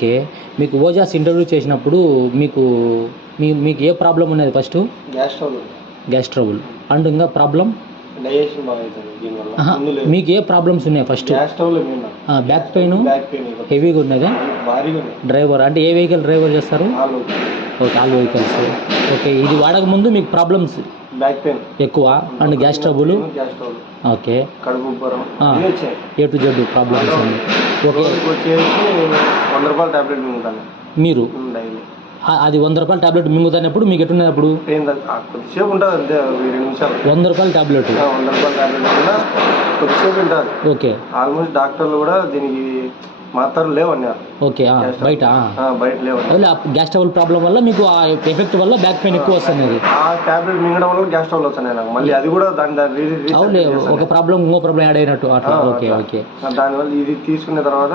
Okay. మీకు Ojas interview చేసినప్పుడు మీకు మీకు ఏ ప్రాబ్లం ఉన్నది ఫస్ట్? గ్యాస్ ట్రబుల్ అండ్ ఇంకా ప్రాబ్లం డైజెషన్ బాగా అవుతుంది దీనివల్ల. మీకు ఏ ప్రాబ్లమ్స్ ఉన్నాయి first? Gas trouble back pain హెవీగా ఉన్నదా? భారీగా ఉంది. డ్రైవర్ అంటే ఏ వెహికల్ డ్రైవర్ చేస్తారు? Okay, all vehicles. ఓకే, ఇది వాడక ముందు మీకు ప్రాబ్లమ్స్ బ్యాక్ పెయిన్ ఎక్కువ అండ్ గ్యాస్ ట్రబుల్. ఓకే, కడుపు ఉబ్బరం ఏ టు జెడ్ ప్రాబ్లమ్స్ ఉంది. ఓకే, వచ్చేసి 100 రూపాయల టాబ్లెట్ మింగుతాను మీరు. డైలీ అది 100 రూపాయల టాబ్లెట్ మింగుతానప్పుడు మీకు ఎట్టున్నది అప్పుడు? కొద్దిసేపు ఉంటుంది అంతే, 2 నిమిషాలు. 100 రూపాయల టాబ్లెట్ 100 రూపాయల టాబ్లెట్ కొద్దిసేపు ఉంటుంది. ఓకే, ఆల్మోస్ట్ డాక్టర్లు కూడా దీనికి మాత్రలు లేవన్నారు. ఓకే, బయట లేవు. గ్యాస్ ట్రబుల్ ప్రాబ్లం వల్ల మీకు ఆ ఎఫెక్ట్ వల్ల బ్యాక్ పెయిన్ ఎక్కువ వస్తుంది. ఆ టాబ్లెట్ మింగడం వల్ల గ్యాస్ ట్రబుల్ వస్తున్నాయి నాకు. మళ్ళీ అది కూడా అవునులే, ఒక ప్రాబ్లం ఇంకో ప్రాబ్లం యాడ్ అయినట్టు అట్లా. ఓకే ఓకే, దానివల్ల ఇది తీసుకున్న తర్వాత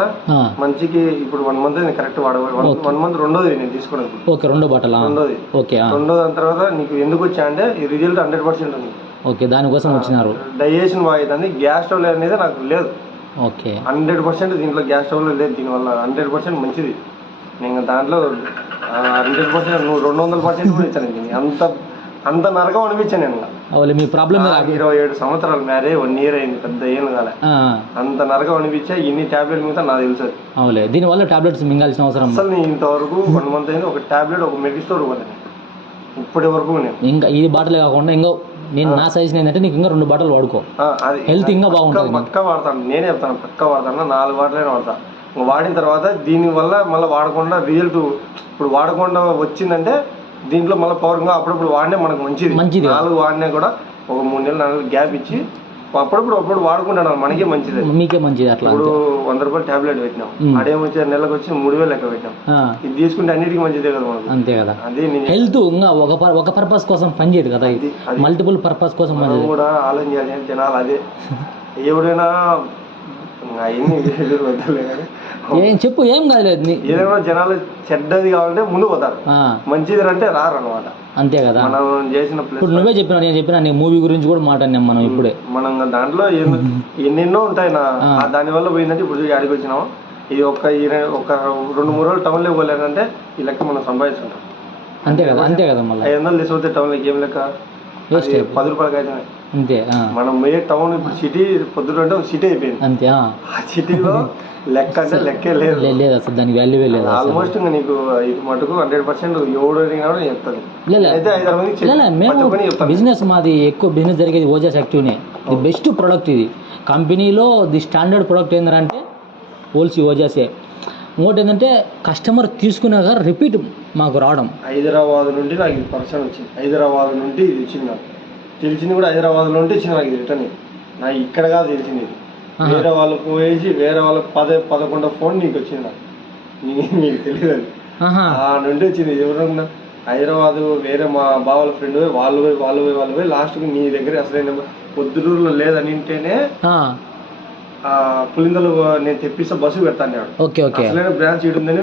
మంచికి ఇప్పుడు 1 మంత్ కరెక్ట్ వాడవాలి. 1 మంత్ రెండోది నేను తీసుకున్నాను. ఓకే, రెండో బాటల్. రెండోది. ఓకే, రెండో దాని తర్వాత నీకు ఎందుకు వచ్చా అంటే ఈ రిజల్ట్ 100% ఉంది. ఓకే, దానికోసం వచ్చినారు. డైజెషన్ బాగా అవుతుంది. గ్యాస్ ట్రబుల్ అనేది నాకు లేదు. ఓకే, 100% దీంట్లో గ్యాస్ ట్రబుల్ లేదు. దీనివల్ల 100% మంచిది. నేను దాంట్లో 100% నువ్వు 200% కూడా ఇచ్చాను. దీన్ని అంత నరకం అనిపించాను నేను. మీ ప్రాబ్లం 27 సంవత్సరాలు మ్యారేజ్ 1 ఇయర్ అయింది, పెద్ద ఏం కాలే. అంత నరకం అనిపించా. ఇన్ని టాబ్లెట్ మిగతా నాకు తెలుసు. అవులే, దీనివల్ల టాబ్లెట్స్ మింగాల్సిన అవసరం అసలు నేను ఇంతవరకు 1 మంత్ అయింది ఒక టాబ్లెట్ ఒక మెడికల్ స్టోర్ పోలేదు ఇప్పటి వరకు. నేను ఇంకా ఈ బాటలు కాకుండా ఇంకో నేను నా సజెషన్ ఏంటంటే నీకు ఇంకా 2 బాటలు వాడుకో, హెల్త్ ఇంకా బాగుంటుంది. పక్కా వాడతాను, నేనే చెప్తాను. పక్కా వాడతాను, 4 బాటలైనా వాడతాను. వాడిన తర్వాత దీనివల్ల మళ్ళీ వాడకుండా రిజల్ట్ ఇప్పుడు వాడకుండా వచ్చిందంటే దీంట్లో మళ్ళీ పవర్గా అప్పుడప్పుడు వాడినే మనకు మంచిది. 4 వాడినా కూడా ఒక 3 నెలలు 4 నెలలు గ్యాప్ ఇచ్చి అప్పుడు వాడుకుంటాను, మనకే మంచిది. మీకే మంచిది. అట్లా ఇప్పుడు 100 రూపాయలు టాబ్లెట్ పెట్టినాం, అడేమొచ్చే నెలకు వచ్చి 3000 లెక్క పెట్టాం. ఇది తీసుకుంటే అన్నిటికీ మంచిదే కదా మనకు. అంతే కదా, హెల్త్ ఇంకా ఒక పర్పస్ కోసం పనిచేయదు కదా, ఇది మల్టిపుల్ పర్పస్ కోసం కూడా ఆలోచన చేయాలి జనాలు. అదే ఎవడైనా ఏం చెప్పు, ఏం కాదులేదు. ఏదైనా జనాలు చెడ్డది కావాలంటే ముందు పోతారు, మంచిది అంటే రారు అనమాట. అంతే కదా, మనం చేసిన ఇప్పుడు నువ్వే చెప్పినా, నేను చెప్పినా నీ మూవీ గురించి కూడా మాట్లాడినాం మనం ఇప్పుడే. మనం దాంట్లో ఎన్నెన్నో ఉంటాయి. దానివల్ల పోయిందంటే ఇప్పుడు ఆడికి వచ్చినాము. ఇది ఒక 2-3 రోజులు టౌన్లో పోలేదంటే ఈ లెక్క మనం సంపాదించుకుంటాం. అంతే కదా మళ్ళీ 500 తీసుకొస్తే టౌన్లోకి ఏం లెక్క? 10 రూపాయలకి అయితే అంతే. మనం పోయే టౌన్ ఇప్పుడు సిటీ పొద్దున అంటే ఒక సిటీ అయిపోయింది. అంతే, ఆ సిటీలో లెక్క అంటే లెక్కే లేదు అసలు, దానికి వాల్యూవే లేదు. ఆల్మోస్ట్ ఇంకా నీకు ఇది మటుకు 100% ఎవడని కూడా చెప్తాను. మేము బిజినెస్, మాది ఎక్కువ బిజినెస్ జరిగేది ఓజాస్ యాక్టివ్నే. ఇది బెస్ట్ ప్రోడక్ట్. ఇది కంపెనీలో ది స్టాండర్డ్ ప్రోడక్ట్ ఏంటంటే ఓల్సీ ఓజాసే. ఇంకోటి ఏంటంటే కస్టమర్ తీసుకున్నాక రిపీట్ మాకు రావడం. హైదరాబాద్ నుండి నాకు ఇది పర్సన్ వచ్చింది. హైదరాబాద్ నుండి ఇది వచ్చింది నాకు తెలిసింది కూడా హైదరాబాద్లో ఉంటే ఇచ్చింది నాకు ఇది రిటర్న్. నాకు ఇక్కడ కాదు తెలిసింది. ఇది వేరే వాళ్ళు పోయేసి వేరే వాళ్ళకి 10-11 ఫోన్ నీకు వచ్చింది. నాకు నీకు తెలియదు. ఆ నుండి వచ్చింది. ఎవరన్నా హైదరాబాద్ వేరే మా బావల ఫ్రెండ్ వాళ్ళు పోయి లాస్ట్కి నీ దగ్గర అసలైన పొద్దుటూరులో లేదని వింటేనే పులిందలు నేను తెప్పిస్తే బస్సు పెడతాను. అసలైన బ్రాంచ్ ఇడుందని